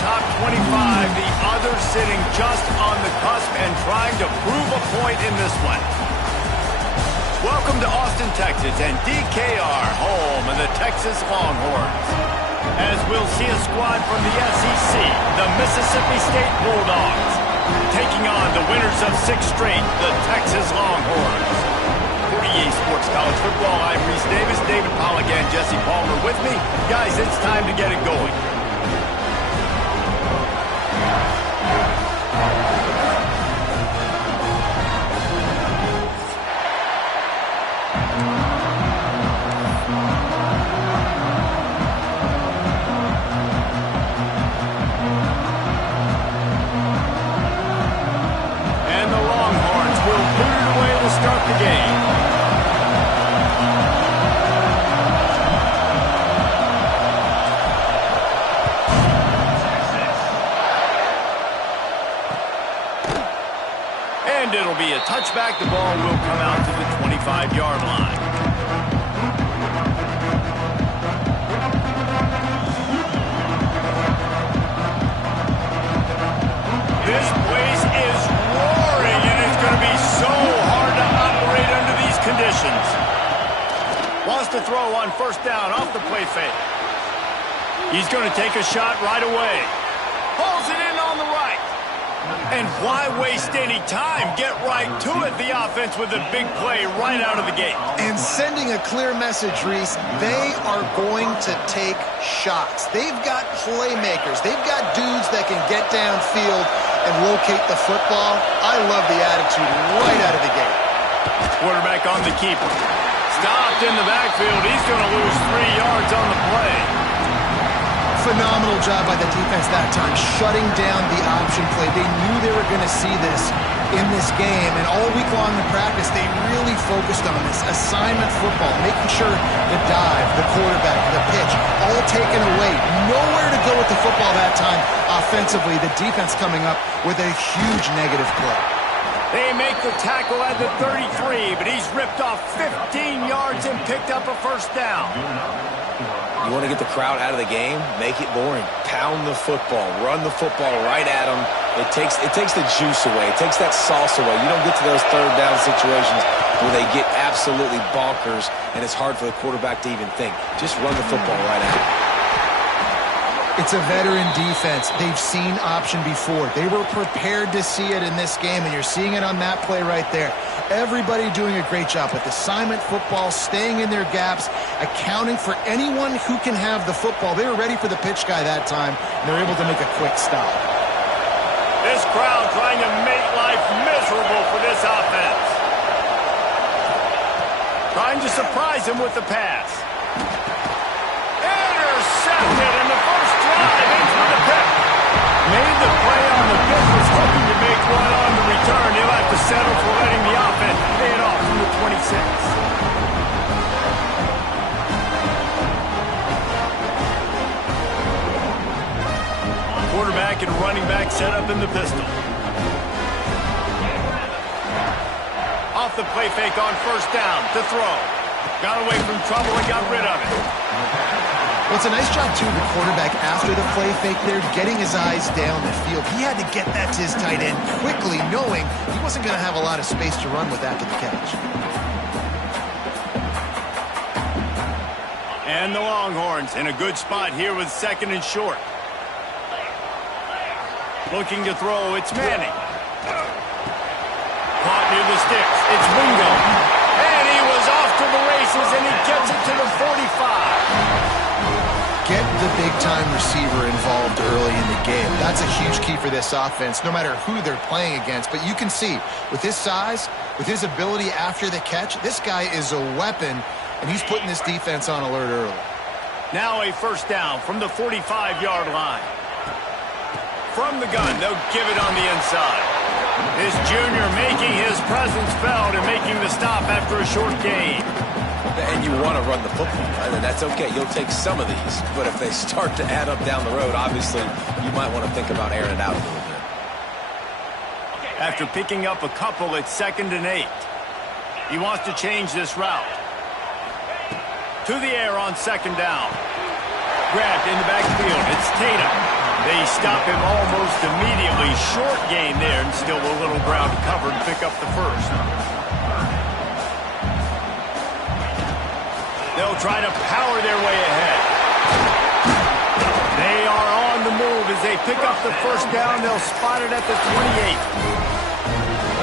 top 25, the other sitting just on the cusp and trying to prove a point in this one. Welcome to Austin, Texas, and DKR, home of the Texas Longhorns. As we'll see a squad from the SEC, the Mississippi State Bulldogs, taking on the winners of 6 straight, the Texas Longhorns. For EA Sports College Football, I'm Reese Davis, David Pollack, and Jesse Palmer with me. Guys, it's time to get it going. Start the game. And it'll be a touchback. The ball will come out to the 25-yard line. This place is roaring, and it's going to be so hard to operate under these conditions. Wants to throw on first down off the play fake. He's going to take a shot right away. Pulls it in on the right. And why waste any time? Get right to it, the offense, with a big play right out of the gate. And sending a clear message, Reese, they are going to take shots. They've got playmakers. They've got dudes that can get downfield and locate the football. I love the attitude right out of the gate. Quarterback on the keeper. Stopped in the backfield. He's going to lose 3 yards on the play. Phenomenal job by the defense that time, shutting down the option play. They knew they were going to see this in this game, and all week long in practice, they really focused on this assignment football, making sure the dive, the quarterback, the pitch, all taken away. Nowhere to go with the football that time offensively. The defense coming up with a huge negative play. They make the tackle at the 33, but he's ripped off 15 yards and picked up a first down. You want to get the crowd out of the game? Make it boring. Pound the football. Run the football right at them. It takes the juice away. It takes that sauce away. You don't get to those third down situations where they get absolutely bonkers and it's hard for the quarterback to even think. Just run the football right at them. It's a veteran defense. They've seen option before. They were prepared to see it in this game, and you're seeing it on that play right there. Everybody doing a great job with assignment football, staying in their gaps, accounting for anyone who can have the football. They were ready for the pitch guy that time, and they're able to make a quick stop. This crowd trying to make life miserable for this offense. Trying to surprise him with the pass. Intercepted, and the first drive ends with a pick. Made the play on the pick, was hoping to make one on the return. He'll have to settle for letting the offense pay it off from the 26. Quarterback and running back set up in the pistol. Off the play fake on first down to throw. Got away from trouble and got rid of it. Well, it's a nice job, too, the quarterback after the play fake there, getting his eyes down the field. He had to get that to his tight end quickly, knowing he wasn't going to have a lot of space to run with after the catch. And the Longhorns in a good spot here with second and short. Looking to throw, it's Manning. Caught near the sticks, it's Wingo. And he was off to the races, and he gets it to the 45. Get the big-time receiver involved early in the game. That's a huge key for this offense, no matter who they're playing against. But you can see, with his size, with his ability after the catch, this guy is a weapon, and he's putting this defense on alert early. Now a first down from the 45-yard line. From the gun, they'll give it on the inside. This junior making his presence felt and making the stop after a short gain. And you want to run the football. And that's okay. You'll take some of these. But if they start to add up down the road, obviously, you might want to think about airing it out a little bit. After picking up a couple, it's 2nd and 8. He wants to change this route. To the air on 2nd down. Grabbed in the backfield. It's Tatum. They stop him almost immediately. Short gain there, and still a little ground covered to pick up the first. They'll try to power their way ahead. They are on the move as they pick up the first down. They'll spot it at the 28.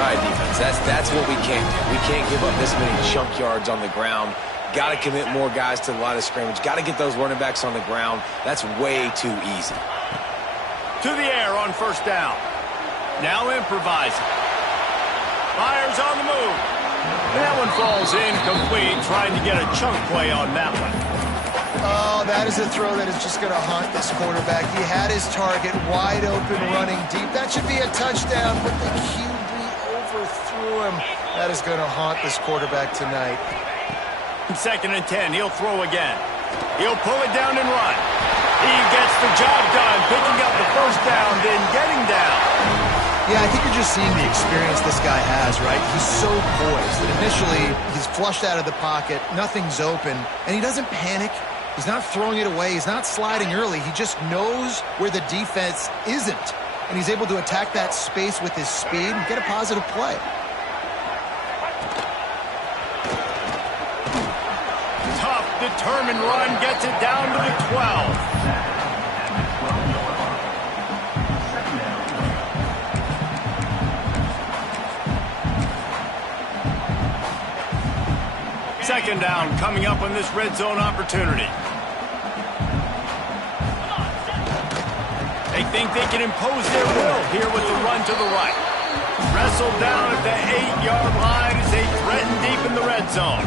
All right, defense, that's what we can't do. We can't give up this many chunk yards on the ground. Got to commit more guys to the line of scrimmage. Got to get those running backs on the ground. That's way too easy. To the air on first down. Now improvising. Fires on the move. That one falls incomplete, trying to get a chunk play on that one. Oh, that is a throw that is just going to haunt this quarterback. He had his target wide open, running deep. That should be a touchdown, but the QB overthrew him. That is going to haunt this quarterback tonight. 2nd and 10, he'll throw again. He'll pull it down and run. He gets the job done, picking up the first down, then getting down. Yeah, I think you're just seeing the experience this guy has, right? He's so poised that initially he's flushed out of the pocket, nothing's open, and he doesn't panic. He's not throwing it away. He's not sliding early. He just knows where the defense isn't, and he's able to attack that space with his speed and get a positive play. Determined run gets it down to the 12. Second down coming up on this red zone opportunity. They think they can impose their will here with the run to the right. Wrestled down at the 8-yard line as they threaten deep in the red zone.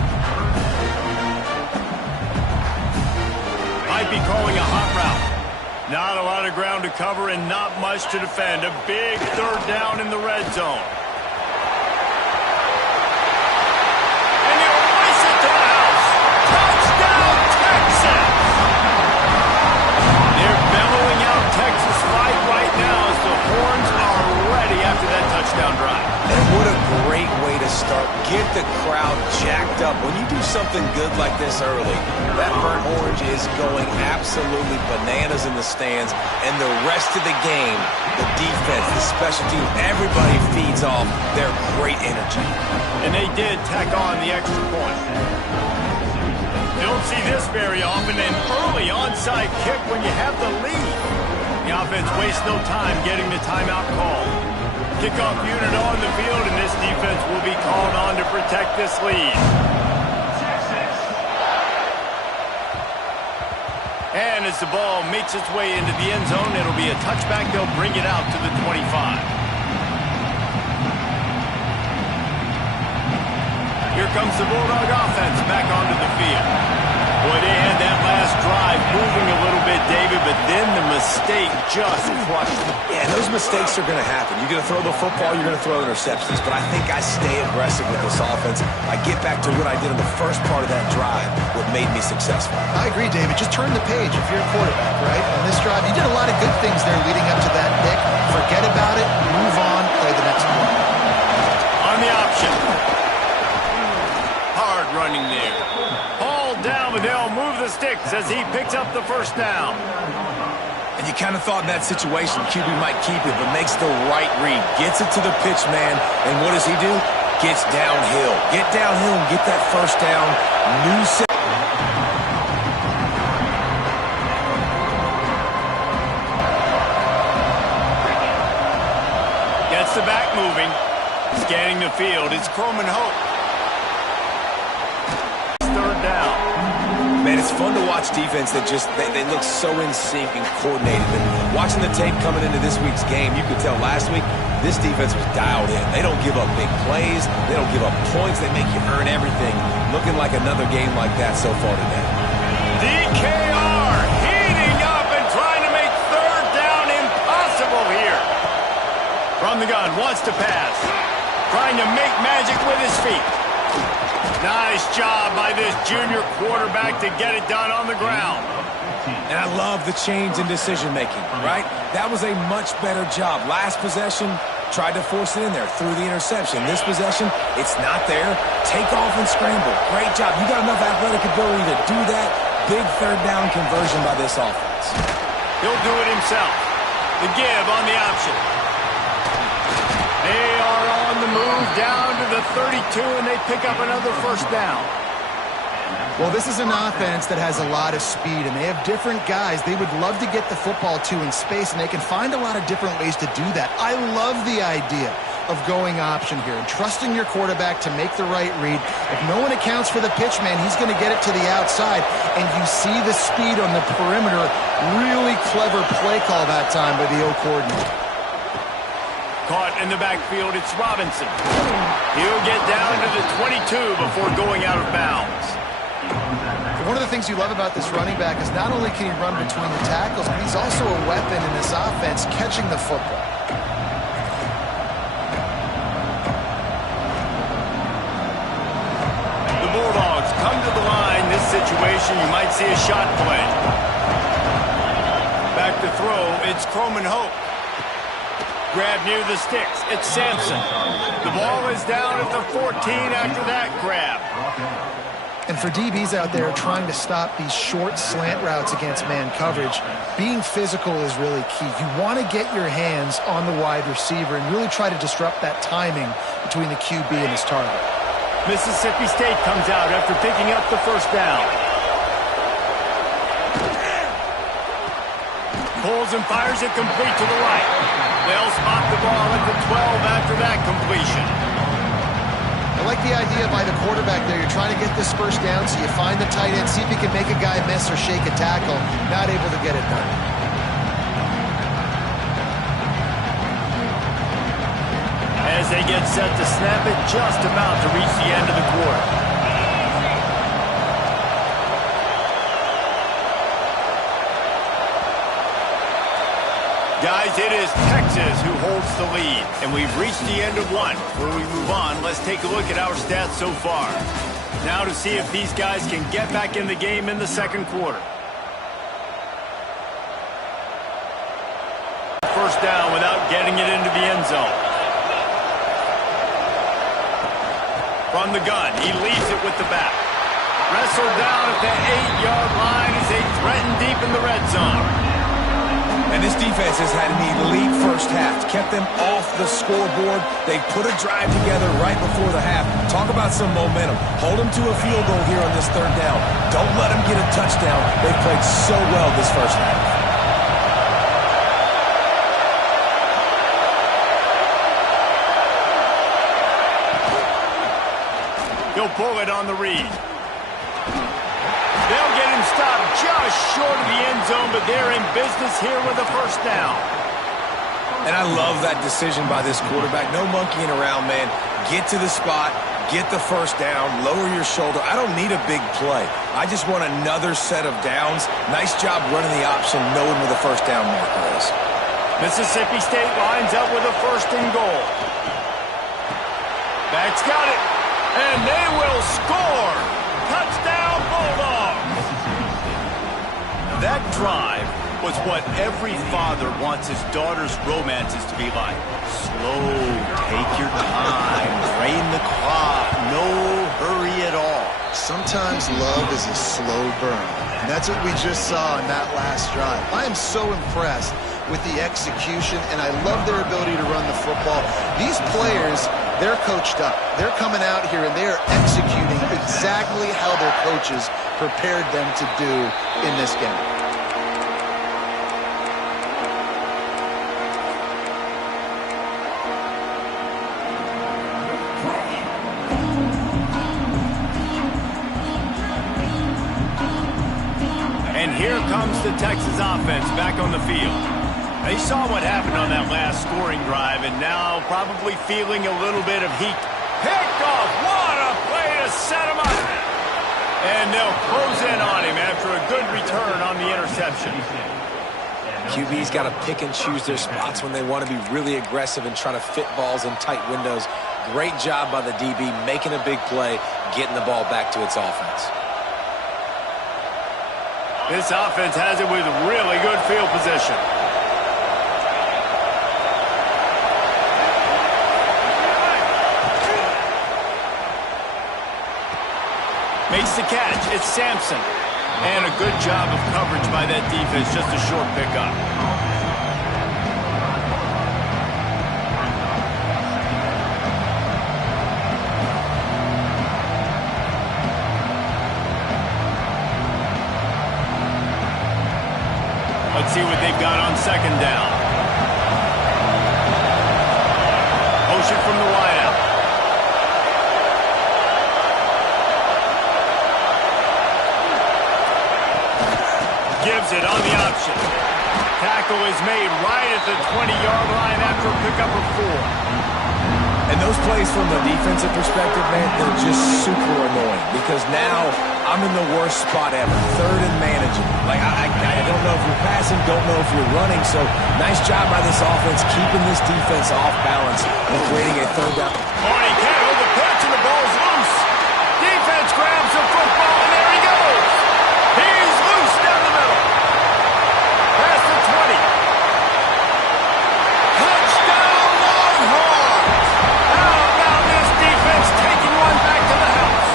Might be calling a hot route. Not a lot of ground to cover and not much to defend. A big third down in the red zone. And he'll race it to the house. Touchdown, Texas! They're bellowing out Texas fight right now as the horns are ready after that touchdown drive. And what a great way to start. Get the crowd jacked up. When you do something good like this early, that burnt orange is going absolutely bananas in the stands. And the rest of the game, the defense, the special team, everybody feeds off their great energy. And they did tack on the extra point. Don't see this very often, an early onside kick when you have the lead. The offense wastes no time getting the timeout call. Kickoff unit on the field, and this defense will be called on to protect this lead. And as the ball makes its way into the end zone, it'll be a touchback. They'll bring it out to the 25. Here comes the Bulldog offense back onto the field. Boy, they had that last drive moving a little bit, David, but then the mistake just crushed them. Yeah, those mistakes are going to happen. You're going to throw the football, you're going to throw interceptions. But I think I stay aggressive with this offense. I get back to what I did in the first part of that drive, what made me successful. I agree, David. Just turn the page if you're a quarterback, right? On this drive, you did a lot of good things there leading up to that pick. Forget about it, move on, play the next play. On the option. Hard running there. Down, but they'll move the sticks as he picks up the first down. And you kind of thought in that situation QB might keep it, but makes the right read. Gets it to the pitch man, and what does he do? Gets downhill. Get downhill and get that first down. New set. Gets the back moving. Scanning the field. It's Coleman Hope. Third down. Man, it's fun to watch defense that just, they look so in sync and coordinated. And watching the tape coming into this week's game, you could tell last week this defense was dialed in. They don't give up big plays. They don't give up points. They make you earn everything. Looking like another game like that so far today. DKR heating up and trying to make third down impossible here. From the gun, wants to pass. Trying to make magic with his feet. Nice job by this junior quarterback to get it done on the ground. And I love the change in decision-making, right? That was a much better job. Last possession, tried to force it in there, threw the interception. This possession, it's not there. Take off and scramble. Great job. You got enough athletic ability to do that. Big third down conversion by this offense. He'll do it himself. The give on the option. They are on the move down to the 32, and they pick up another first down. Well, this is an offense that has a lot of speed, and they have different guys they would love to get the football to in space, and they can find a lot of different ways to do that. I love the idea of going option here and trusting your quarterback to make the right read. If no one accounts for the pitch man, he's going to get it to the outside, and you see the speed on the perimeter. Really clever play call that time by the O coordinator. Caught in the backfield, it's Robinson. He'll get down to the 22 before going out of bounds. One of the things you love about this running back is not only can he run between the tackles, but he's also a weapon in this offense catching the football. The Bulldogs come to the line. This situation, you might see a shot play. Back to throw, it's Croman Hope. Grab near the sticks, it's Sampson. The ball is down at the 14 after that grab. And for DBs out there trying to stop these short slant routes against man coverage, being physical is really key. You want to get your hands on the wide receiver and really try to disrupt that timing between the QB and his target. Mississippi State comes out after picking up the first down. Pulls and fires it complete to the right. They'll spot the ball at the 12 after that completion. I like the idea by the quarterback there. You're trying to get this first down, so you find the tight end, see if you can make a guy miss or shake a tackle. Not able to get it done. As they get set to snap it, just about to reach the end of the quarter. Guys, it is Texas who holds the lead, and we've reached the end of one. Before we move on, let's take a look at our stats so far. Now to see if these guys can get back in the game in the second quarter. First down without getting it into the end zone. From the gun, he leads it with the back. Wrestled down at the 8-yard line as they threaten deep in the red zone. And this defense has had an elite first half. Kept them off the scoreboard. They put a drive together right before the half. Talk about some momentum. Hold them to a field goal here on this third down. Don't let them get a touchdown. They've played so well this first half. He'll pull it on the read. They'll get him stopped just short of the end zone, but they're in business here with a first down. And I love that decision by this quarterback. No monkeying around, man. Get to the spot, get the first down, lower your shoulder. I don't need a big play. I just want another set of downs. Nice job running the option, knowing where the first down marker is. Mississippi State lines up with a first and goal. Back's got it, and they will score. Touchdown, Bulldogs! That drive was what every father wants his daughter's romances to be like. Slow, take your time, drain the clock, no hurry at all. Sometimes love is a slow burn, and that's what we just saw in that last drive. I am so impressed with the execution, and I love their ability to run the football. These players, they're coached up. They're coming out here, and they're executing exactly how their coaches prepared them to do in this game. And here comes the Texas offense back on the field. They saw what happened on that last scoring drive, and now probably feeling a little bit of heat. Picked off. What a play to set him up. And they'll close in on him after a good return on the interception. QB's got to pick and choose their spots when they want to be really aggressive and try to fit balls in tight windows. Great job by the DB making a big play, getting the ball back to its offense. This offense has it with really good field position. Makes the catch. It's Sampson. And a good job of coverage by that defense. Just a short pickup. Let's see what they've got on second down. Motion from the wideout. Gives it on the option. Tackle is made right at the 20-yard line after a pickup of 4. And those plays from a defensive perspective, man, they're just super annoying because now I'm in the worst spot ever. Third and managing. Like, I don't know if you're passing, don't know if you're running. So, nice job by this offense keeping this defense off balance and creating a third down. Oh, he can't hold the pitch and the ball's loose. Defense grabs the football and there he goes. He's loose down the middle. Past the 20. Touchdown Longhorns. How about this defense taking one back to the house?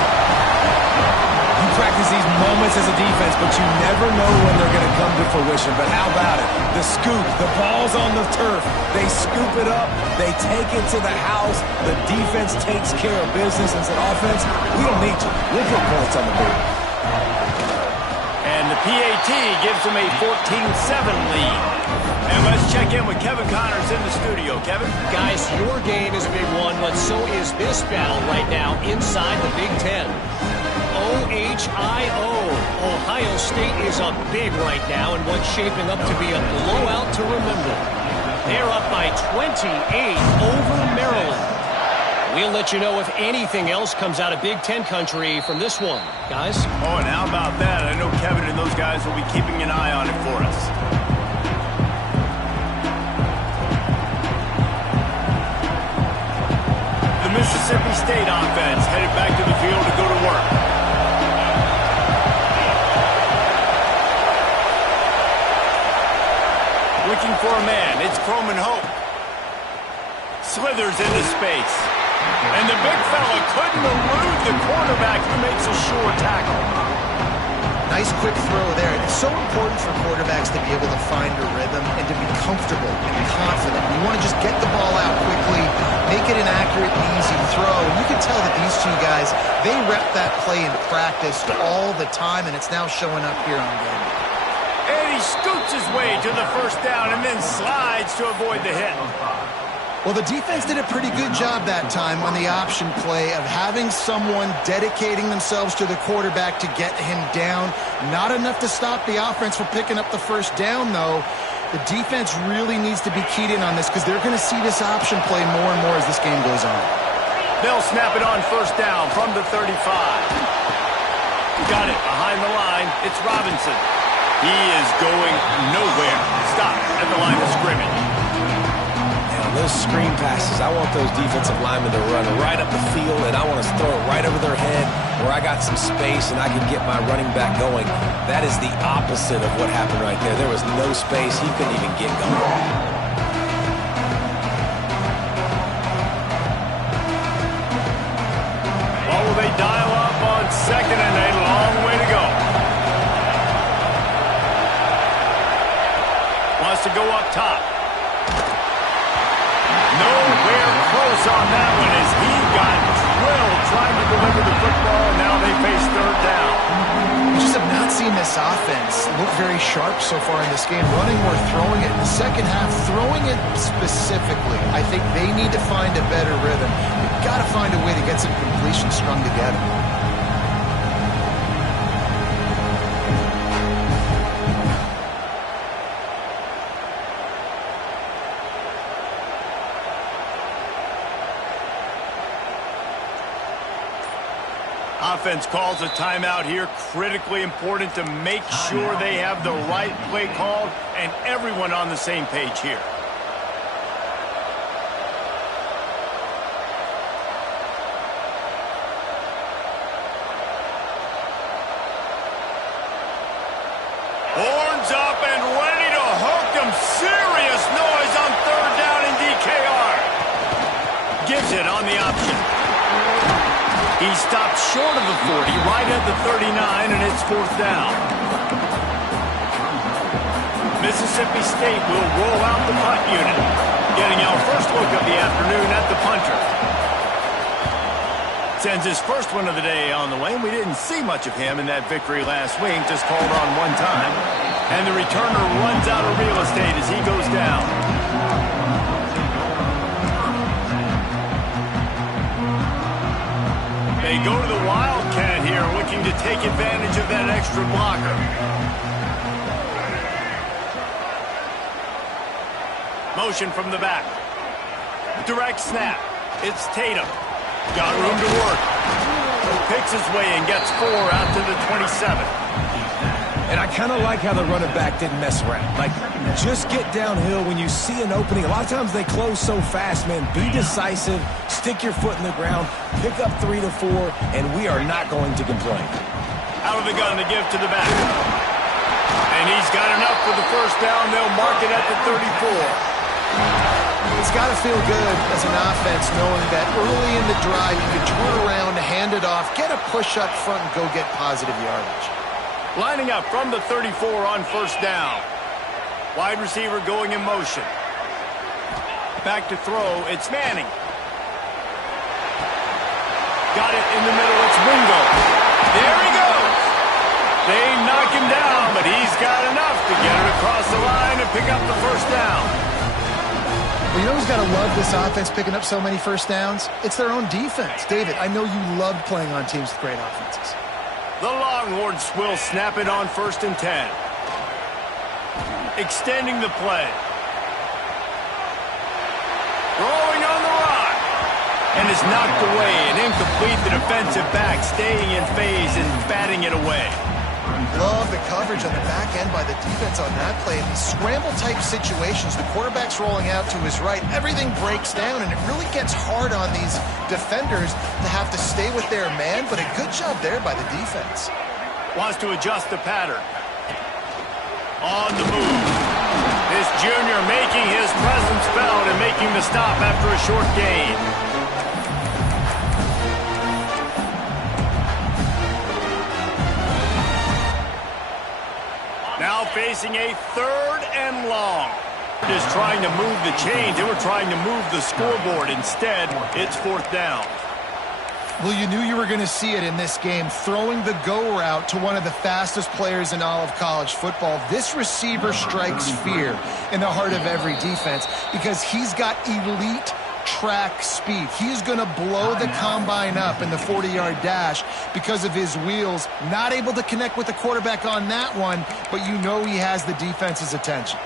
You practice these moments as a defense, but you never know when they're going to come to fruition. But how about it? The scoop, the ball's on the turf. They scoop it up. They take it to the house. The defense takes care of business and said, offense, we don't need you. We'll put points on the board. And the PAT gives them a 14-7 lead. And let's check in with Kevin Connors in the studio. Kevin? Guys, your game is a big one, but so is this battle right now inside the Big Ten. OHIO. Ohio State is up big right now in what's shaping up to be a blowout to remember. They're up by 28 over Maryland. We'll let you know if anything else comes out of Big Ten country from this one, guys. Oh, and how about that? I know Kevin and those guys will be keeping an eye on it for us. The Mississippi State offense headed back to the field to go to work. Looking for a man. It's Croman Hope. Slithers into space. And the big fella couldn't elude the quarterback who makes a sure tackle. Nice quick throw there. It's so important for quarterbacks to be able to find a rhythm and to be comfortable and confident. You want to just get the ball out quickly, make it an accurate and easy throw. And you can tell that these two guys, they rep that play in practice all the time, and it's now showing up here on game. And he scoots his way to the first down and then slides to avoid the hit. Well, the defense did a pretty good job that time on the option play of having someone dedicating themselves to the quarterback to get him down. Not enough to stop the offense from picking up the first down, though. The defense really needs to be keyed in on this because they're going to see this option play more and more as this game goes on. They'll snap it on first down from the 35. Got it behind the line. It's Robinson. He is going nowhere. Stop at the line of scrimmage. Those screen passes, I want those defensive linemen to run right up the field, and I want to throw it right over their head where I got some space and I can get my running back going. That is the opposite of what happened right there. There was no space. He couldn't even get going. What will they dial up on second and a long way to go? Wants to go up top. Nowhere close on that one as he got drilled trying to deliver the football, and now they face third down. We just have not seen this offense look very sharp so far in this game, running or throwing it. In the second half, throwing it specifically, I think they need to find a better rhythm. They've got to find a way to get some completion strung together. Offense calls a timeout here. Critically important to make sure they have the right play called and everyone on the same page here. Horns up and ready to hook them. Serious noise on third down in DKR. Gives it on the option. He stopped short of the 40, right at the 39, and it's fourth down. Mississippi State will roll out the punt unit, getting our first look of the afternoon at the punter. Sends his first one of the day on the way. We didn't see much of him in that victory last week, just called on one time. And the returner runs out of real estate as he goes down. They go to the Wildcat here, looking to take advantage of that extra blocker. Motion from the back. Direct snap. It's Tatum. Got room to work. Picks his way and gets 4 out to the 27. And I kind of like how the running back didn't mess around. Like, just get downhill when you see an opening. A lot of times they close so fast, man. Be decisive, stick your foot in the ground, pick up 3 to 4, and we are not going to complain. Out of the gun to give to the back. And he's got enough for the first down. They'll mark it at the 34. It's got to feel good as an offense knowing that early in the drive you can turn around, hand it off, get a push up front, and go get positive yardage. Lining up from the 34 on first down. Wide receiver going in motion. Back to throw. It's Manning. Got it in the middle. It's Wingo. There he goes. They knock him down, but he's got enough to get it across the line and pick up the first down. Well, you know who's got to love this offense picking up so many first downs? It's their own defense. David, I know you loved playing on teams with great offenses. The Longhorns will snap it on 1st and 10. Extending the play. Throwing on the run. And is knocked away and incomplete. The defensive back staying in phase and batting it away. Love the coverage on the back end by the defense on that play. In these scramble-type situations, the quarterback's rolling out to his right. Everything breaks down, and it really gets hard on these defenders to have to stay with their man, but a good job there by the defense. Wants to adjust the pattern. On the move. This junior making his presence felt and making the stop after a short gain. Now facing a 3rd and long. Just trying to move the chains. They were trying to move the scoreboard. Instead, it's 4th down. Well, you knew you were going to see it in this game, throwing the go route to one of the fastest players in all of college football. This receiver strikes fear in the heart of every defense because he's got elite track speed. He's going to blow the combine up in the 40-yard dash because of his wheels. Not able to connect with the quarterback on that one, but you know he has the defense's attention.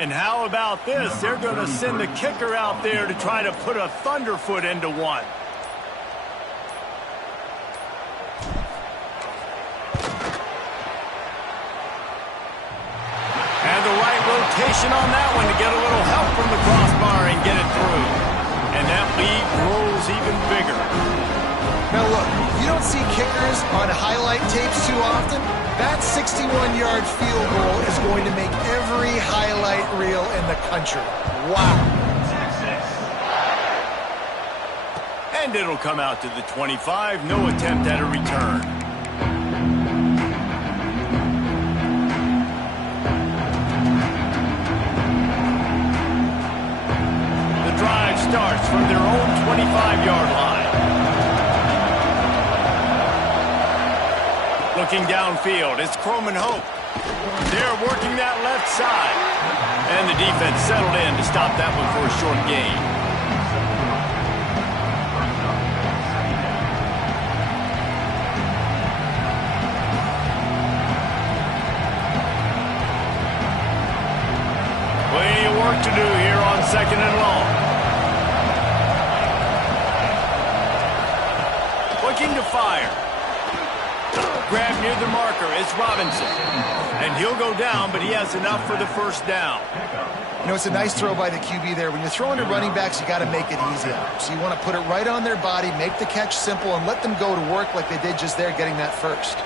And how about this? They're going to send the kicker out there to try to put a thunderfoot into one. And the right rotation on that one to get a little help from the crossbar and get it through. And that lead grows even bigger. Now look, you don't see kickers on highlight tapes too often. That 61-yard field goal is going to make every highlight reel in the country. Wow. And it'll come out to the 25. No attempt at a return. The drive starts from their own 25-yard line. Looking downfield, it's Croman Hope. They're working that left side. And the defense settled in to stop that one for a short gain. Plenty of work to do here on 2nd and long. Looking to fire. Grab near the marker, it's Robinson. And he'll go down, but he has enough for the first down. You know, it's a nice throw by the QB there. When you're throwing to running backs, you got to make it easy on them. So you want to put it right on their body, make the catch simple, and let them go to work like they did just there, getting that first.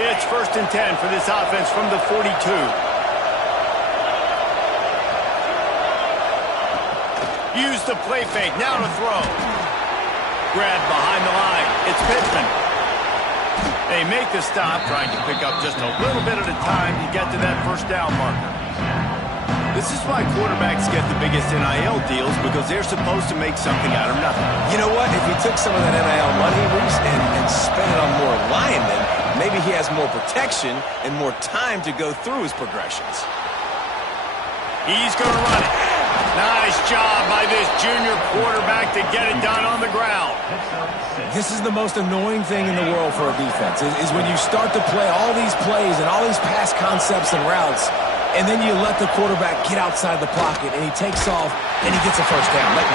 It's 1st and 10 for this offense from the 42. Use the play fake, now to throw. Grab behind the line, it's Pittman. They make the stop, trying to pick up just a little bit at a time to get to that first down marker. This is why quarterbacks get the biggest NIL deals, because they're supposed to make something out of nothing. You know what? If he took some of that NIL money, Reese, and spent it on more linemen, maybe he has more protection and more time to go through his progressions. He's going to run it. Nice job by this junior quarterback to get it done on the ground. This is the most annoying thing in the world for a defense, is when you start to play all these plays and all these pass concepts and routes, and then you let the quarterback get outside the pocket, and he takes off, and he gets a first down. Like,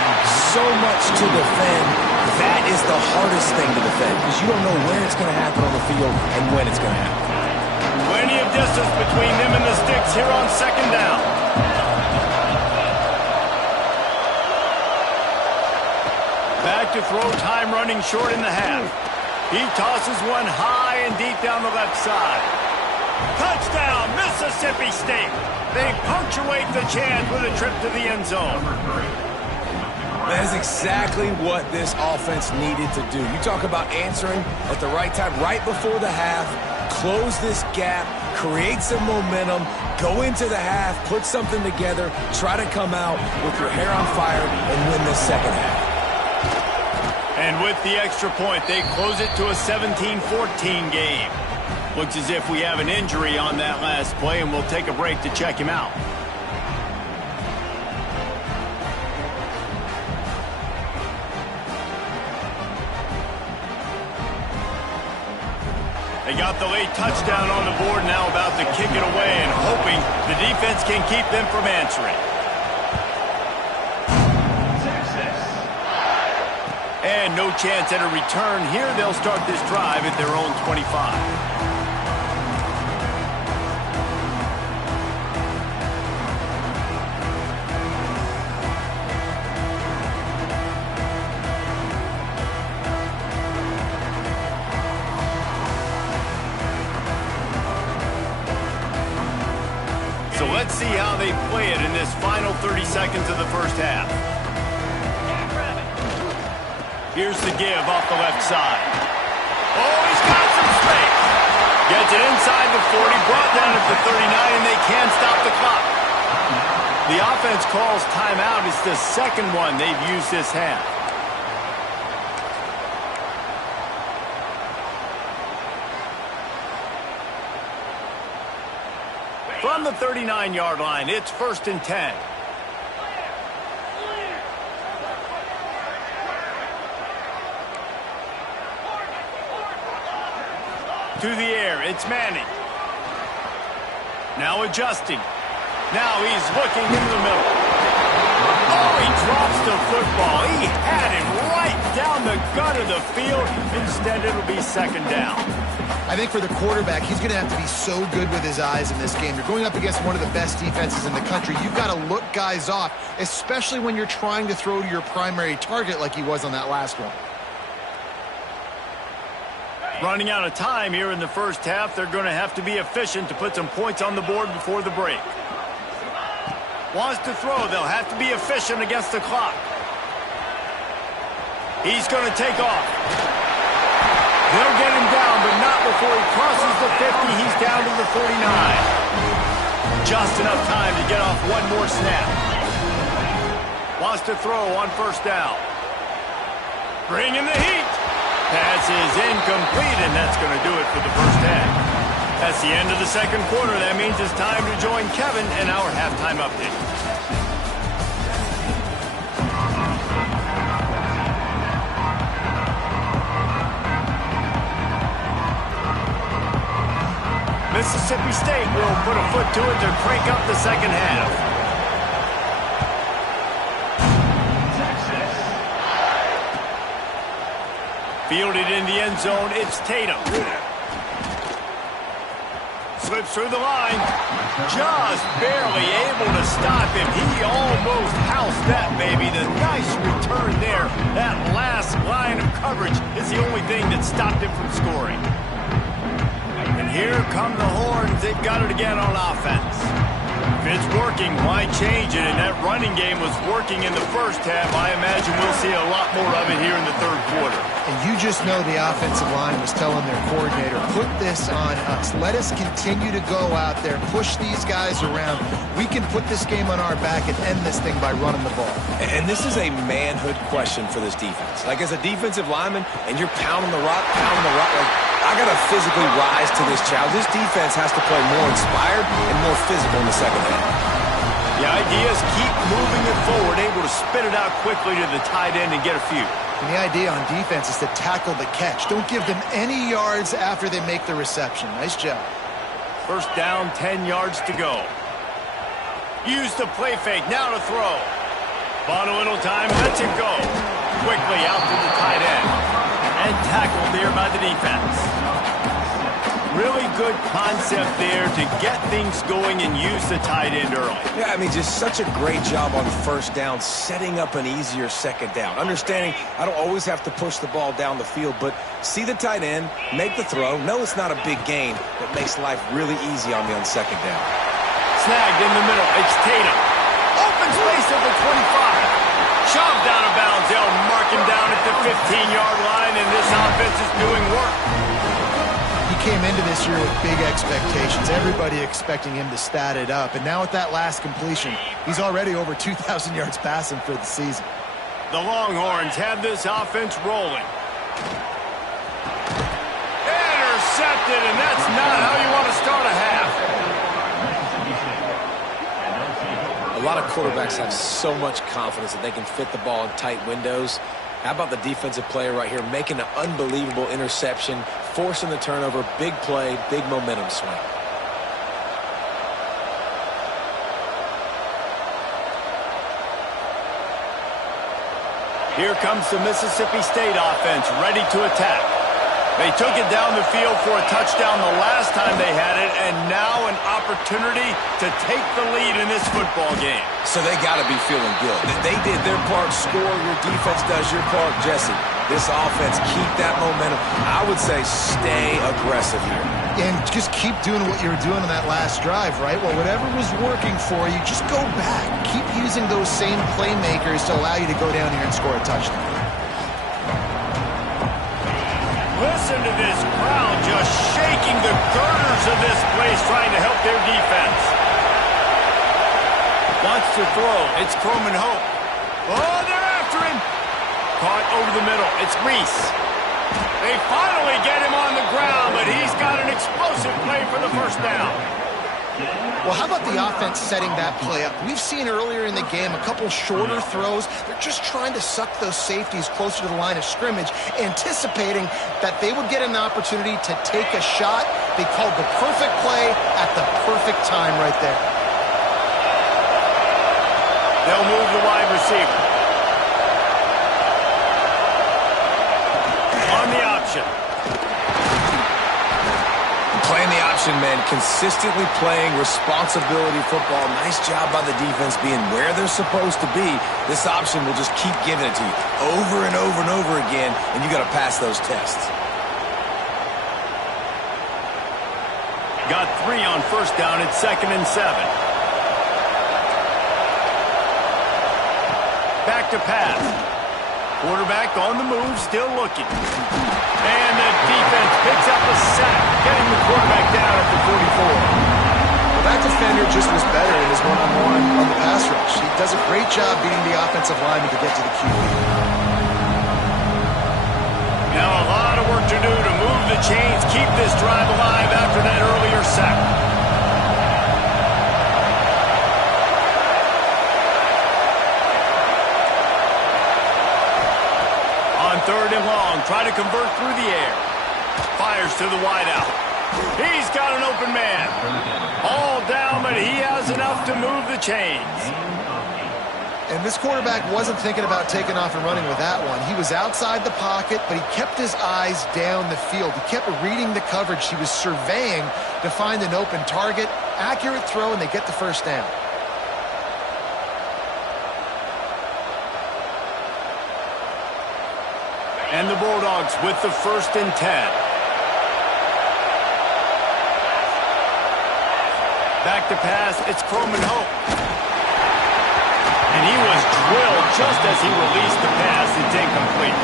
so much to defend. That is the hardest thing to defend, because you don't know where it's going to happen on the field and when it's going to happen. Plenty of distance between them and the sticks here on second down. Back to throw, time running short in the half. He tosses one high and deep down the left side. Touchdown, Mississippi State. They punctuate the chance with a trip to the end zone. That is exactly what this offense needed to do. You talk about answering at the right time, right before the half, close this gap, create some momentum, go into the half, put something together, try to come out with your hair on fire and win this second half. And with the extra point, they close it to a 17-14 game. Looks as if we have an injury on that last play, and we'll take a break to check him out. They got the late touchdown on the board, now about to kick it away and hoping the defense can keep them from answering. And no chance at a return here. They'll start this drive at their own 25. So let's see how they play it in this final 30 seconds of the first half. Here's the give off the left side. Oh, he's got some space. Gets it inside the 40, brought down at the 39, and they can't stop the clock. The offense calls timeout. It's the second one they've used this half. From the 39-yard line, it's 1st and 10. To the air, it's Manning. Now adjusting. Now he's looking into the middle. Oh, he drops the football. He had it right down the gut of the field. Instead, it'll be second down. I think for the quarterback, he's going to have to be so good with his eyes in this game. You're going up against one of the best defenses in the country. You've got to look guys off, especially when you're trying to throw to your primary target like he was on that last one. Running out of time here in the first half. They're going to have to be efficient to put some points on the board before the break. Wants to throw. They'll have to be efficient against the clock. He's going to take off. They'll get him down, but not before he crosses the 50. He's down to the 49. Just enough time to get off one more snap. Wants to throw on first down. Bring in the heat. Pass is incomplete, and that's going to do it for the first half. That's the end of the second quarter. That means it's time to join Kevin in our halftime update. Mississippi State will put a foot to it to crank up the second half. Fielded in the end zone, it's Tatum. Slips through the line. Just barely able to stop him. He almost housed that baby. The nice return there. That last line of coverage is the only thing that stopped him from scoring. And here come the horns. They've got it again on offense. it's working, why change it? And that running game was working in the first half. I imagine we'll see a lot more of it here in the third quarter. And you just know the offensive line was telling their coordinator, put this on us. Let us continue to go out there, push these guys around. We can put this game on our back and end this thing by running the ball. And this is a manhood question for this defense. Like, as a defensive lineman, and you're pounding the rock, like, I got to physically rise to this challenge. This defense has to play more inspired and more physical in the second half. The idea is keep moving it forward, able to spit it out quickly to the tight end and get a few. And the idea on defense is to tackle the catch. Don't give them any yards after they make the reception. Nice job. First down, 10 yards to go. Use the play fake, now to throw. Bought a little time, lets it go. Quickly out to the tight end. And tackled there by the defense. Really good concept there to get things going and use the tight end early. Yeah, I mean, just such a great job on first down, setting up an easier second down. Understanding I don't always have to push the ball down the field, but see the tight end, make the throw. No, it's not a big gain, but makes life really easy on me on second down. Snagged in the middle. It's Tatum. Open space at the 25. Shoved out of bounds. They'll mark him down at the 15-yard line, and this offense is doing work. He came into this year with big expectations. Everybody expecting him to stat it up. And now with that last completion, he's already over 2,000 yards passing for the season. The Longhorns have this offense rolling. Intercepted, and that's not how you want to start a half. A lot of quarterbacks have so much confidence that they can fit the ball in tight windows. How about the defensive player right here making an unbelievable interception, forcing the turnover, big play, big momentum swing. Here comes the Mississippi State offense, ready to attack. They took it down the field for a touchdown the last time they had it, and now an opportunity to take the lead in this football game. So they got to be feeling good. They did their part, score, your defense does your part, Jesse. This offense, keep that momentum. I would say stay aggressive here. And just keep doing what you were doing on that last drive, right? Well, whatever was working for you, just go back. Keep using those same playmakers to allow you to go down here and score a touchdown. Listen to this crowd just shaking the girders of this place, trying to help their defense. Wants to throw. It's Croman Hope. Oh, they're after him. Caught over the middle. It's Reese. They finally get him on the ground, but he's got an explosive play for the first down. Well, how about the offense setting that play up? We've seen earlier in the game a couple shorter throws. They're just trying to suck those safeties closer to the line of scrimmage, anticipating that they would get an opportunity to take a shot. They called the perfect play at the perfect time right there. They'll move the wide receiver. On the option. Playing the option, man, consistently playing responsibility football. Nice job by the defense being where they're supposed to be. This option will just keep giving it to you over and over and over again, and you got to pass those tests. Got 3 on first down. It's 2nd and 7. Back to pass. Quarterback on the move, still looking. And the defense picks up a sack, getting the quarterback down at the 44. Well, that defender just was better in his one-on-one on the pass rush. He does a great job beating the offensive lineman to get to the QB. Now a lot of work to do to move the chains, keep this drive alive after that earlier sack. Third and long, try to convert through the air. Fires to the wideout. He's got an open man. All down, but he has enough to move the chains. And this quarterback wasn't thinking about taking off and running with that one. He was outside the pocket, but he kept his eyes down the field. He kept reading the coverage. He was surveying to find an open target. Accurate throw, and they get the first down. And the Bulldogs with the 1st and 10. Back to pass. It's Croman Hope. And he was drilled just as he released the pass. It's incomplete.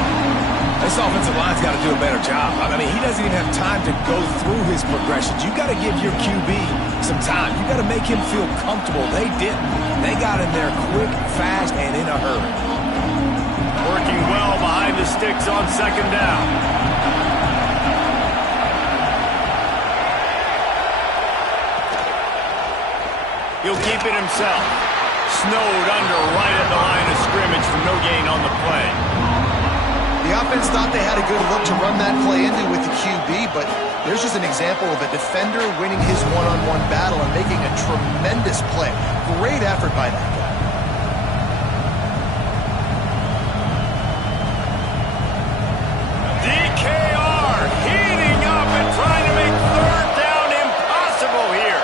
This offensive line's got to do a better job. I mean, he doesn't even have time to go through his progressions. You got to give your QB some time. You got to make him feel comfortable. They didn't. They got in there quick, fast, and in a hurry. Working well behind the sticks on second down. He'll keep it himself. Snowed under right at the line of scrimmage for no gain on the play. The offense thought they had a good look to run that play into with the QB, but there's just an example of a defender winning his one-on-one battle and making a tremendous play. Great effort by that guy. DKR heating up and trying to make third down impossible here.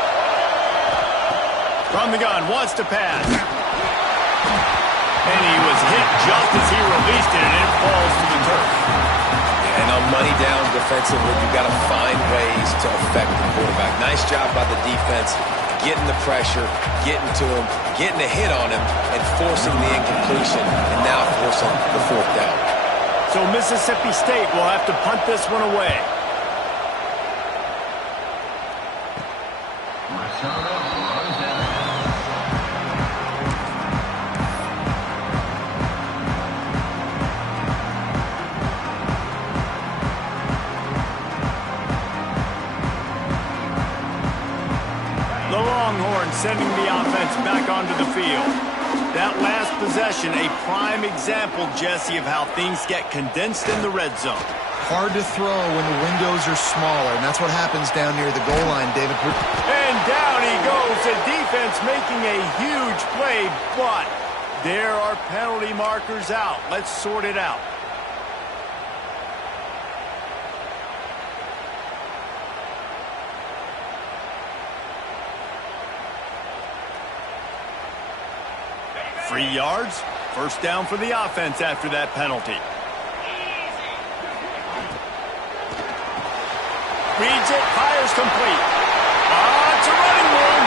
From the gun, wants to pass. And he was hit just as he released it, and it falls to the turf. And on money down defensively, you've got to find ways to affect the quarterback. Nice job by the defense, getting the pressure, getting to him, getting a hit on him, and forcing the incompletion, and now forcing the fourth down. So Mississippi State will have to punt this one away. Sending the offense back onto the field. That last possession, a prime example, Jesse, of how things get condensed in the red zone. Hard to throw when the windows are smaller, and that's what happens down near the goal line, David. And down he goes. The defense making a huge play, but there are penalty markers out. Let's sort it out. Free yards, first down for the offense after that penalty. Reads it, fires complete. It's a running one.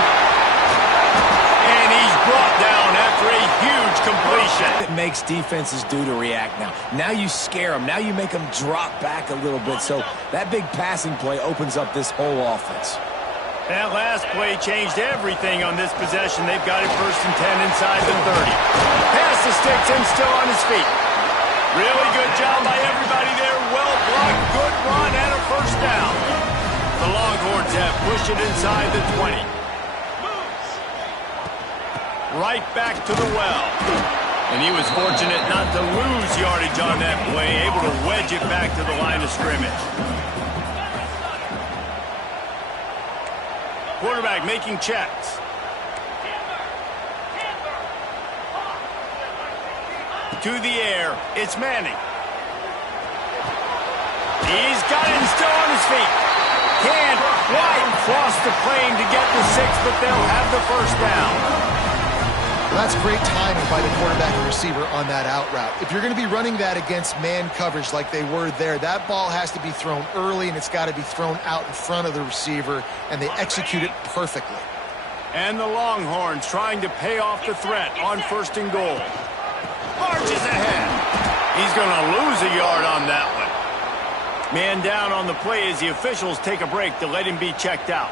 And he's brought down after a huge completion. It makes defenses do to react now. Now you scare them. Now you make them drop back a little bit. So that big passing play opens up this whole offense. That last play changed everything on this possession. They've got it 1st and 10 inside the 30. Pass the sticks and still on his feet. Really good job by everybody there. Well blocked, good run, and a first down. The Longhorns have pushed it inside the 20. Right back to the well. And he was fortunate not to lose yardage on that play, able to wedge it back to the line of scrimmage. Quarterback making checks. To the air, it's Manning. He's got it and still on his feet. Can't quite cross the plane to get the 6, but they'll have the first down. Well, that's great timing by the quarterback and receiver on that out route. If you're going to be running that against man coverage like they were there, that ball has to be thrown early, and it's got to be thrown out in front of the receiver, and they execute it perfectly. And the Longhorns trying to pay off the threat on 1st and goal. Marches ahead. He's going to lose a yard on that one. Man down on the play as the officials take a break to let him be checked out.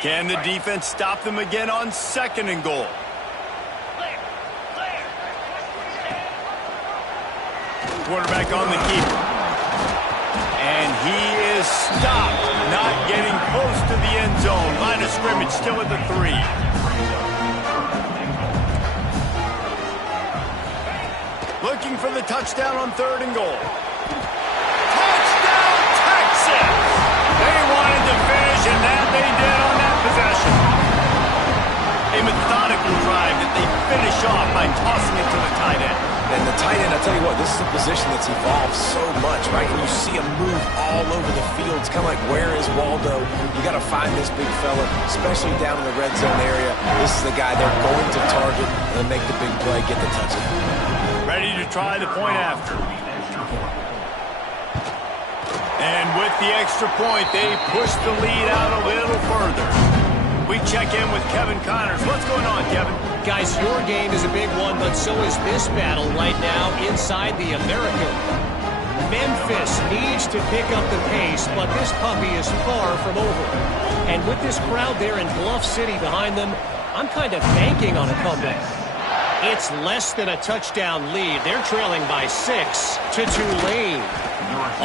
Can the defense stop them again on 2nd and goal? Quarterback on the keeper. And he is stopped, not getting close to the end zone. Line of scrimmage still at the 3. Looking for the touchdown on 3rd and goal. Touchdown, Texas! They wanted to finish, and that they did on that possession. A methodical drive that they finish off by tossing it to the tight end. And the tight end, I'll tell you what, this is a position that's evolved so much, right? And you see him move all over the field. It's kind of like, where is Waldo? You got to find this big fella, especially down in the red zone area. This is the guy they're going to target and make the big play, get the touchdown. Ready to try the point after. And with the extra point, they push the lead out a little further. We check in with Kevin Connors. What's going on, Kevin? Guys, your game is a big one, but so is this battle right now inside the American. Memphis needs to pick up the pace, but this puppy is far from over. And with this crowd there in Bluff City behind them, I'm kind of banking on a comeback. It's less than a touchdown lead. They're trailing by 6 to Tulane.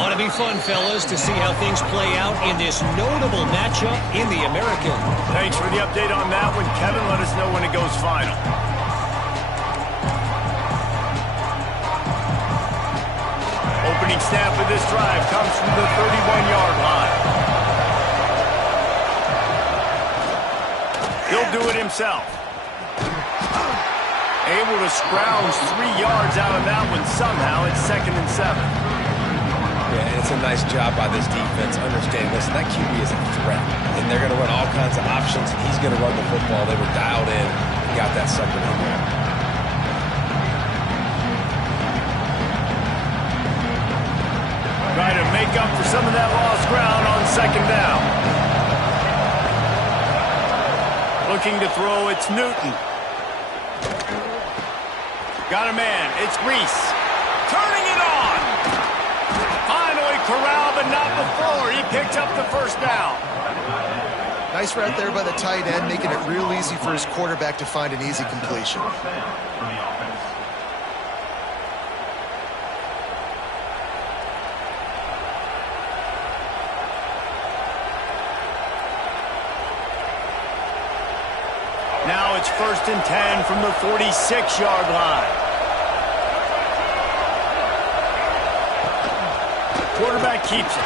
Ought to be fun, fellas, to see how things play out in this notable matchup in the American. Thanks for the update on that one, Kevin. Let us know when it goes final. Opening snap of this drive comes from the 31-yard line. He'll do it himself. Able to scrounge 3 yards out of that one somehow. It's 2nd and 7. Yeah, and it's a nice job by this defense understanding, listen, that QB is a threat, and they're going to run all kinds of options, and he's going to run the football. They were dialed in and got that 2nd and 1. Try to make up for some of that lost ground on 2nd down. Looking to throw, it's Newton. Got a man, it's Reese. Turning it on. Finally corralled, but not before. He picked up the 1st down. Nice route there by the tight end, making it real easy for his quarterback to find an easy completion. Now it's 1st and 10 from the 46-yard line. Quarterback keeps it.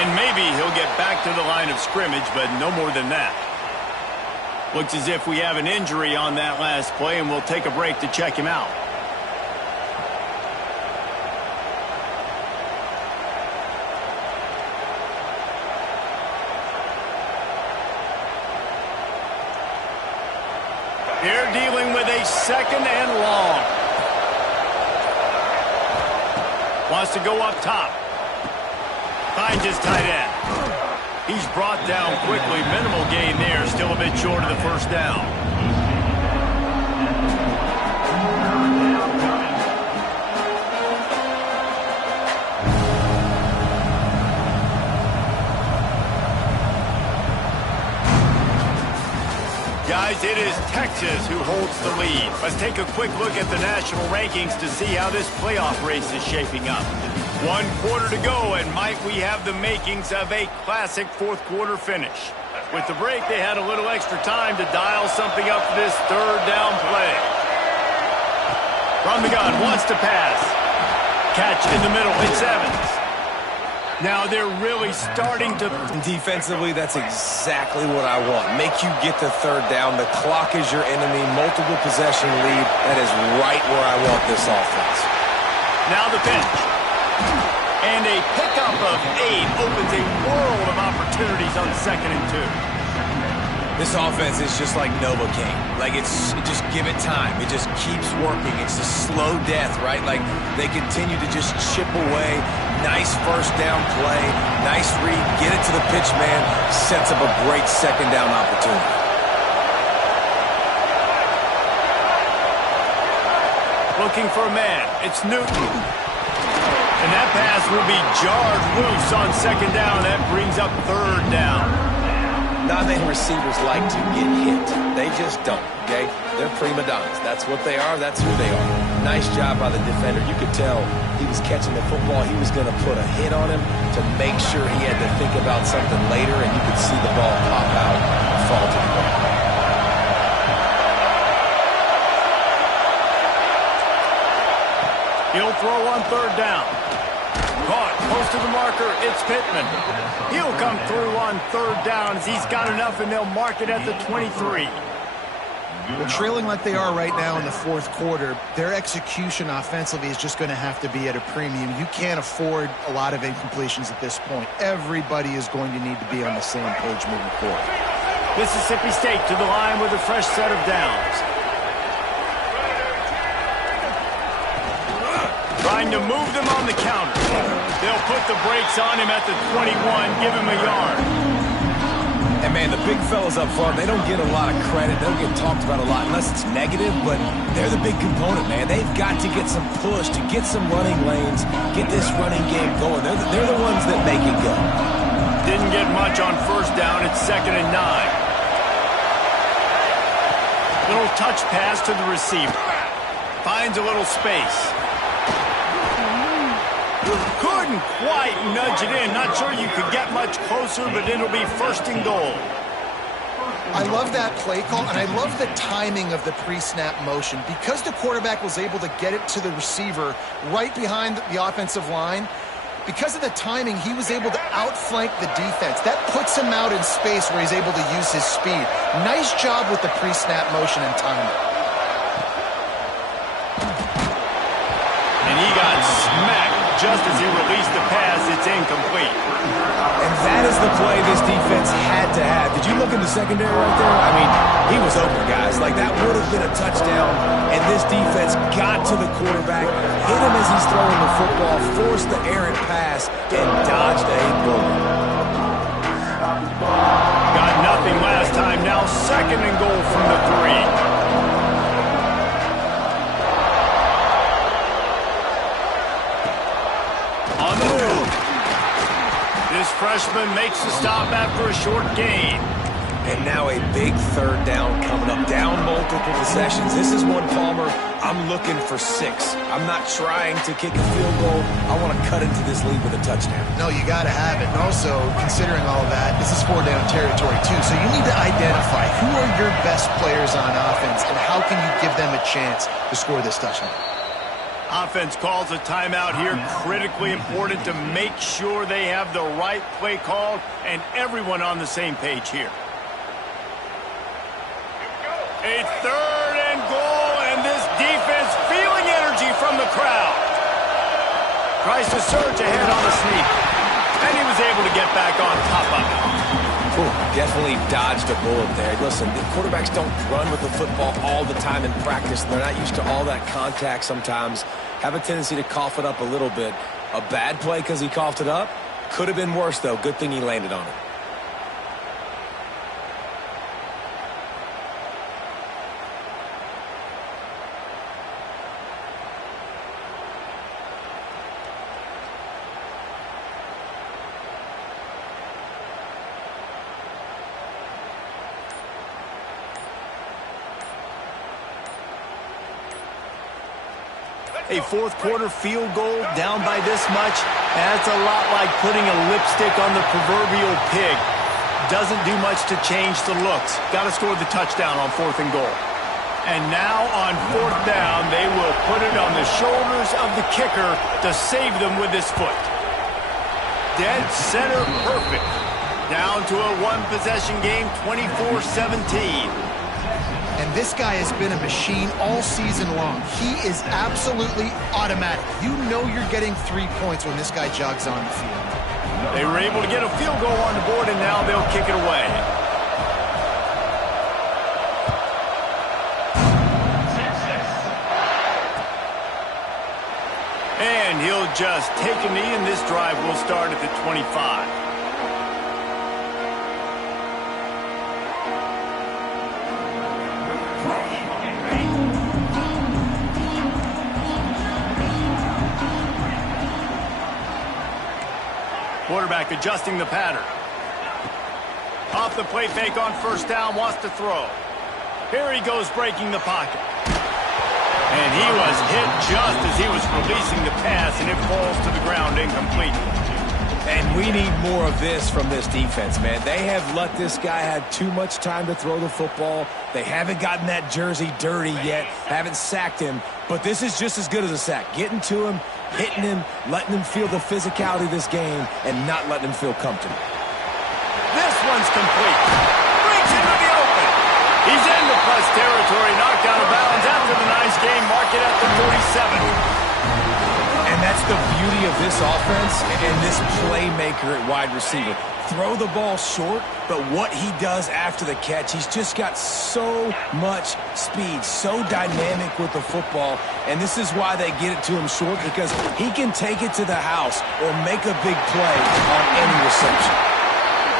And maybe he'll get back to the line of scrimmage, but no more than that. Looks as if we have an injury on that last play, and we'll take a break to check him out. They're dealing with a 2nd and long. Wants to go up top. Finds his tight end. He's brought down quickly. Minimal gain there. Still a bit short of the 1st down. Guys, it is Texas who holds the lead. Let's take a quick look at the national rankings to see how this playoff race is shaping up. 1 quarter to go, and might we have the makings of a classic 4th quarter finish. With the break, they had a little extra time to dial something up for this 3rd down play. From the gun, wants to pass. Catch in the middle, it's Evans. Now they're really starting to... Defensively, that's exactly what I want. Make you get the 3rd down. The clock is your enemy. Multiple possession lead. That is right where I want this offense. Now the pitch. And a pickup of 8 opens a world of opportunities on 2nd and 2. This offense is just like Novocaine. Like, just give it time. It just keeps working. It's a slow death, right? Like, they continue to just chip away. Nice 1st down play. Nice read. Get it to the pitch man. Sets up a great 2nd down opportunity. Looking for a man. It's Newton. And that pass will be jarred loose on 2nd down. That brings up 3rd down. Not many receivers like to get hit. They just don't, okay? They're prima donnas. That's what they are. That's who they are. Nice job by the defender. You could tell he was catching the football. He was going to put a hit on him to make sure he had to think about something later, and you could see the ball pop out and fall to the ground. He'll throw on 3rd down. Caught, close to the marker, it's Pittman. He'll come through on 3rd down as he's got enough, and they'll mark it at the 23. Well, trailing like they are right now in the 4th quarter, their execution offensively is just going to have to be at a premium. You can't afford a lot of incompletions at this point. Everybody is going to need to be on the same page moving forward. Mississippi State to the line with a fresh set of downs. Trying trying to move them on the counter. They'll put the brakes on him at the 21, give him a yard. And, man, the big fellas up front, they don't get a lot of credit. They don't get talked about a lot unless it's negative, but they're the big component, man. They've got to get some push, to get some running lanes, get this running game going. They're the ones that make it go. Didn't get much on first down. It's 2nd and 9. Little touch pass to the receiver. Finds a little space. Couldn't quite nudge it in. Not sure you could get much closer, but it'll be 1st and goal. I love that play call, and I love the timing of the pre-snap motion. Because the quarterback was able to get it to the receiver right behind the offensive line, because of the timing, he was able to outflank the defense. That puts him out in space where he's able to use his speed. Nice job with the pre-snap motion and timing. And he got smacked just as he released the pass. It's incomplete. And that is the play this defense had to have. Did you look in the secondary right there? I mean, he was open, guys. Like, that would have been a touchdown, and this defense got to the quarterback, hit him as he's throwing the football, forced the errant pass, and dodged a bullet. Got nothing last time. Now 2nd and goal from the 3. On the move. This freshman makes the stop after a short gain. And now a big 3rd down coming up. Down multiple possessions. This is one, Palmer, I'm looking for 6. I'm not trying to kick a field goal. I want to cut into this lead with a touchdown. No, you got to have it. And also, considering all of that, this is 4-down territory too. So you need to identify who are your best players on offense and how can you give them a chance to score this touchdown. Offense calls a timeout here. Critically important to make sure they have the right play called and everyone on the same page here. A 3rd and goal, and this defense feeling energy from the crowd. Tries to surge ahead on the sneak, and he was able to get back on top of it. Ooh, definitely dodged a bullet there. Listen, the quarterbacks don't run with the football all the time in practice. They're not used to all that contact sometimes. Have a tendency to cough it up a little bit. A bad play because he coughed it up? Could have been worse, though. Good thing he landed on it. A 4th quarter field goal down by this much, that's a lot like putting a lipstick on the proverbial pig. Doesn't do much to change the looks. Got to score the touchdown on 4th and goal. And now on 4th down, they will put it on the shoulders of the kicker to save them with his foot. Dead center perfect. Down to a 1-possession game, 24-17. And this guy has been a machine all season long. He is absolutely automatic. You know you're getting 3 points when this guy jogs on the field. They were able to get a field goal on the board, and now they'll kick it away. And he'll just take a knee, and this drive will start at the 25. Quarterback adjusting the pattern. Off the play fake on 1st down, wants to throw. Here he goes breaking the pocket. And he was hit just as he was releasing the pass, and it falls to the ground incomplete. And we need more of this from this defense, man. They have let this guy have too much time to throw the football. They haven't gotten that jersey dirty yet, haven't sacked him. But this is just as good as a sack. Getting to him, hitting him, letting him feel the physicality of this game, and not letting him feel comfortable. This one's complete. Brings into the open. He's into plus territory, knocked out of bounds after the nice game. Mark it at the 47. And that's the beauty of this offense and this playmaker at wide receiver. throw the ball short, but what he does after the catch, he's just got so much speed, so dynamic with the football, and this is why they get it to him short, because he can take it to the house or make a big play on any reception.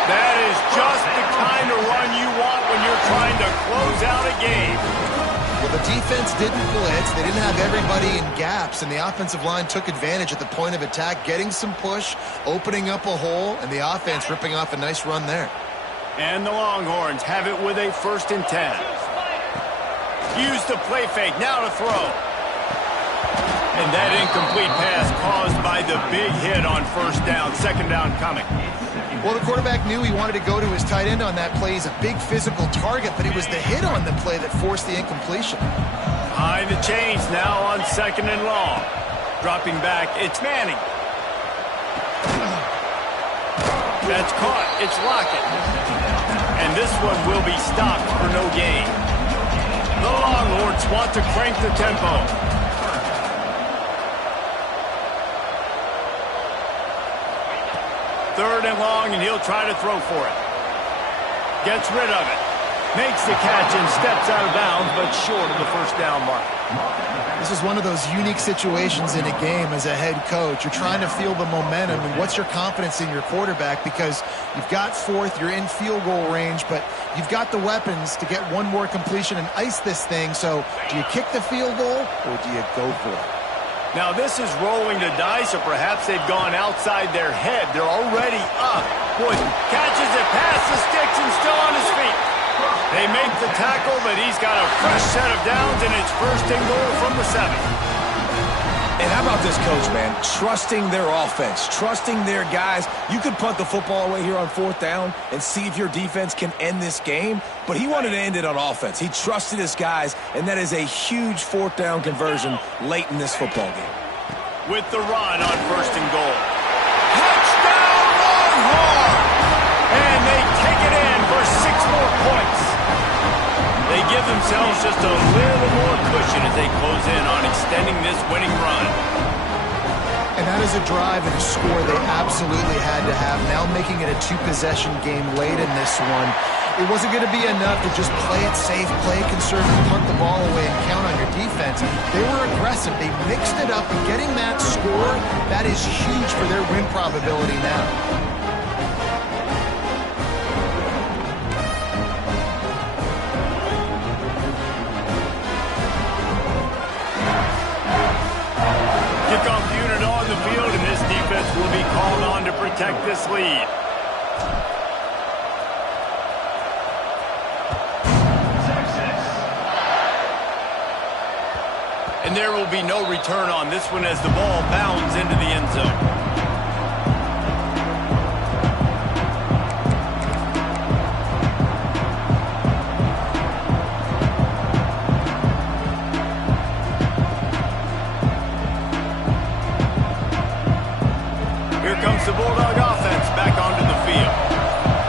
That is just the kind of run you want when you're trying to close out a game. Well, the defense didn't blitz. They didn't have everybody in gaps, and the offensive line took advantage at the point of attack, getting some push, opening up a hole, and the offense ripping off a nice run there. And the Longhorns have it with a 1st and 10. Use the play fake, now to throw. And that incomplete pass caused by the big hit on 1st down, 2nd down coming. Well, the quarterback knew he wanted to go to his tight end on that play. He's a big physical target, but it was the hit on the play that forced the incompletion. Behind the chains now on 2nd and long. Dropping back, it's Manning. That's caught, it's Lockett. And this one will be stopped for no gain. The Longhorns want to crank the tempo. Third and long, and he'll try to throw for it. Gets rid of it. Makes the catch and steps out of bounds, but short of the 1st down mark. This is one of those unique situations in a game as a head coach. You're trying to feel the momentum, and what's your confidence in your quarterback? Because you've got 4th, you're in field goal range, but you've got the weapons to get one more completion and ice this thing. So do you kick the field goal, or do you go for it? Now this is rolling the dice, or perhaps they've gone outside their head. They're already up. Wooden catches it past the sticks and still on his feet. They make the tackle, but he's got a fresh set of downs, and it's 1st and goal from the 7. And how about this coach, man? Trusting their offense, trusting their guys. You could punt the football away here on 4th down and see if your defense can end this game, but he wanted to end it on offense. He trusted his guys, and that is a huge 4th down conversion late in this football game. With the run on 1st and goal. Touchdown Longhorn! And they take it in for 6 more points. They give themselves just a little more cushion as they close in on extending this winning run. And that is a drive and a score they absolutely had to have. Now making it a 2-possession game late in this one. It wasn't going to be enough to just play it safe, play it conservative, punt the ball away, and count on your defense. They were aggressive. They mixed it up, and getting that score, that is huge for their win probability now. Kickoff unit on the field, and this defense will be called on to protect this lead. And there will be no return on this one as the ball bounds into the end zone. Here comes the Bulldog offense back onto the field.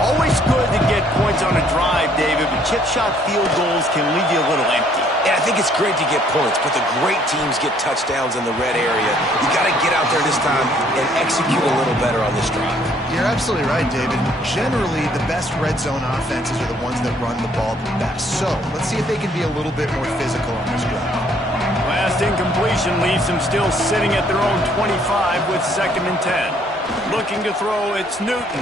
Always good to get points on a drive, David, but chip shot field goals can leave you a little empty. Yeah, I think it's great to get points, but the great teams get touchdowns in the red area. You got to get out there this time and execute a little better on this drive. You're absolutely right, David. Generally, the best red zone offenses are the ones that run the ball the best. So let's see if they can be a little bit more physical on this drive. Last incompletion leaves them still sitting at their own 25 with 2nd and 10. Looking to throw, it's Newton.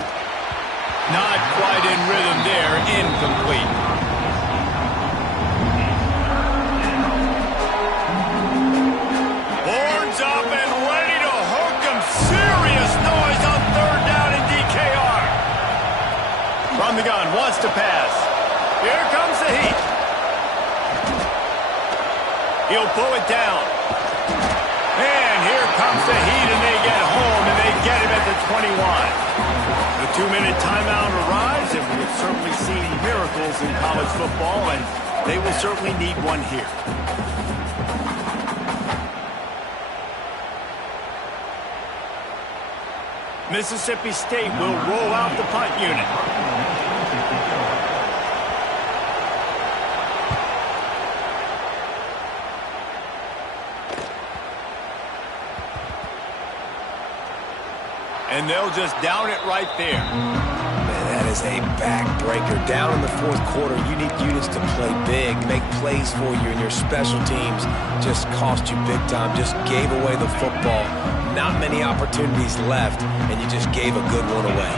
Not quite in rhythm there, incomplete. Horns up and ready to hook them. Serious noise on 3rd down in DKR. From the gun, wants to pass. Here comes the heat. He'll pull it down. And here comes the heat, and they get home, and they get him at the 21. The 2-minute timeout arrives, and we have certainly seen miracles in college football, and they will certainly need one here. Mississippi State will roll out the punt unit. And they'll just down it right there. is a backbreaker. Down in the fourth quarter, you need units to play big, make plays for you, and your special teams just cost you big time, just gave away the football. Not many opportunities left, and you just gave a good one away.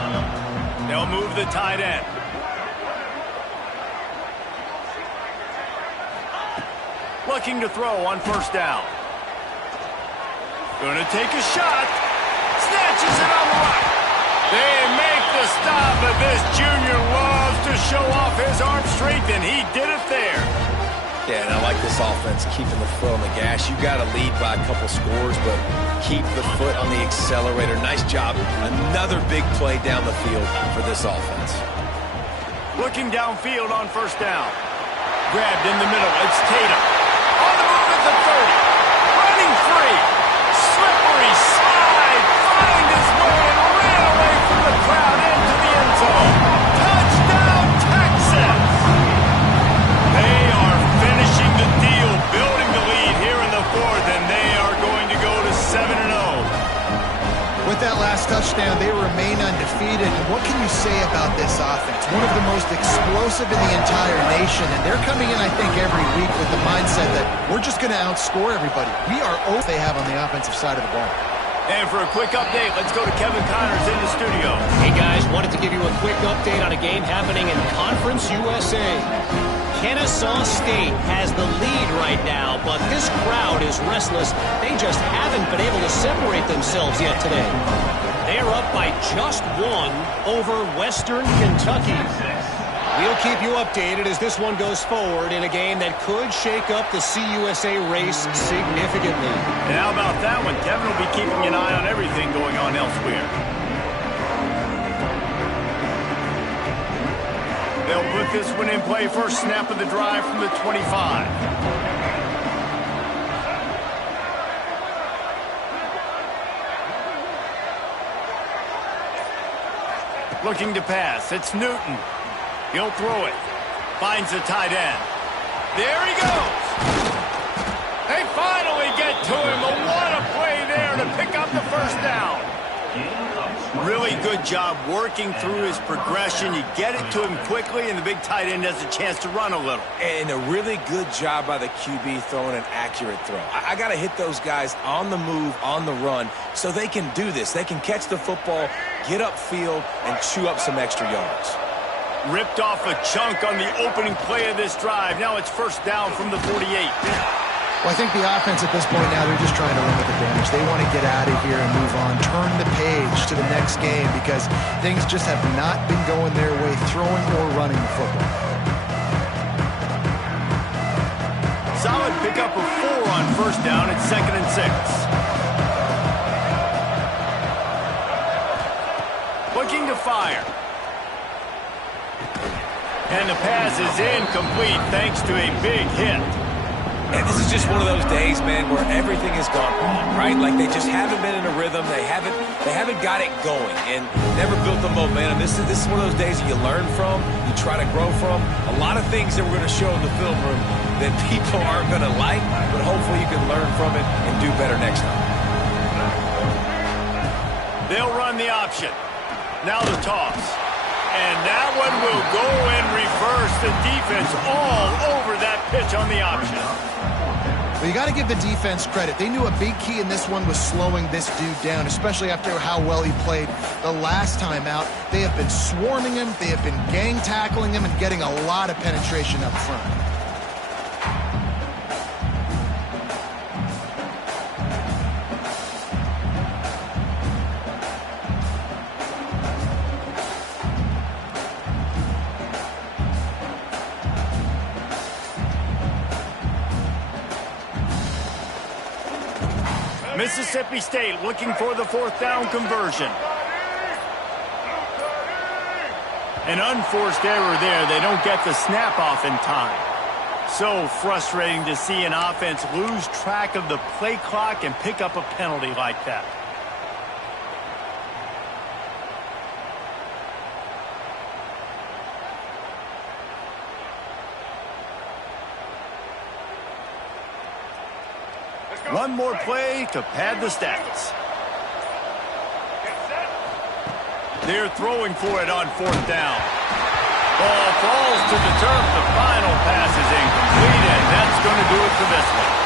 They'll move the tight end. Looking to throw on first down. Going to take a shot. Snatches it on the right. They make the stop, but this junior loves to show off his arm strength, and he did it there. Yeah, and I like this offense, keeping the foot on the gas. You got to lead by a couple scores, but keep the foot on the accelerator. Nice job. Another big play down the field for this offense. Looking downfield on first down. Grabbed in the middle. It's Tatum. On the move at the 30. Running free. Slippery slide. Find his way and ran away from the crowd into the end zone. Touchdown, Texas! They are finishing the deal, building the lead here in the fourth, and they are going to go to 7-0. With that last touchdown, they remain undefeated. And what can you say about this offense? One of the most explosive in the entire nation. And they're coming in, I think, every week with the mindset that we're just going to outscore everybody. We are all they have on the offensive side of the ball. And for a quick update, let's go to Kevin Connors in the studio. Hey, guys, wanted to give you a quick update on a game happening in Conference USA. Kennesaw State has the lead right now, but this crowd is restless. They just haven't been able to separate themselves yet today. They're up by just one over Western Kentucky. We'll keep you updated as this one goes forward in a game that could shake up the CUSA race significantly. And how about that one? Kevin will be keeping an eye on everything going on elsewhere. They'll put this one in play. First snap of the drive from the 25. Looking to pass. It's Newton. He'll throw it. Finds the tight end. There he goes. They finally get to him. But what a play there to pick up the first down. Really good job working through his progression. You get it to him quickly, and the big tight end has a chance to run a little. And a really good job by the QB throwing an accurate throw. I got to hit those guys on the move, on the run, so they can do this. They can catch the football, get upfield, and chew up some extra yards. Ripped off a chunk on the opening play of this drive. Now it's first down from the 48. Well, I think the offense at this point now, they're just trying to limit the damage. They want to get out of here and move on, turn the page to the next game because things just have not been going their way, throwing or running the football. Solid pickup of 4 on first down. It's 2nd and 6. Looking to fire. And the pass is incomplete thanks to a big hit. And this is just one of those days, man, where everything has gone wrong, right? Like they just haven't been in a rhythm. They haven't got it going and never built the momentum. This is one of those days that you learn from, you try to grow from. A lot of things that we're going to show in the film room that people aren't going to like, but hopefully you can learn from it and do better next time. They'll run the option. Now the toss. And that one will go in reverse. The defense all over that pitch on the option. Well, you got to give the defense credit. They knew a big key in this one was slowing this dude down, especially after how well he played the last time out. They have been swarming him. They have been gang tackling him and getting a lot of penetration up front. Mississippi State looking for the 4th down conversion. An unforced error there. They don't get the snap off in time. So frustrating to see an offense lose track of the play clock and pick up a penalty like that. One more play to pad the stats. They're throwing for it on 4th down. Ball falls to the turf. The final pass is incomplete, and that's going to do it for this one.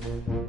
it.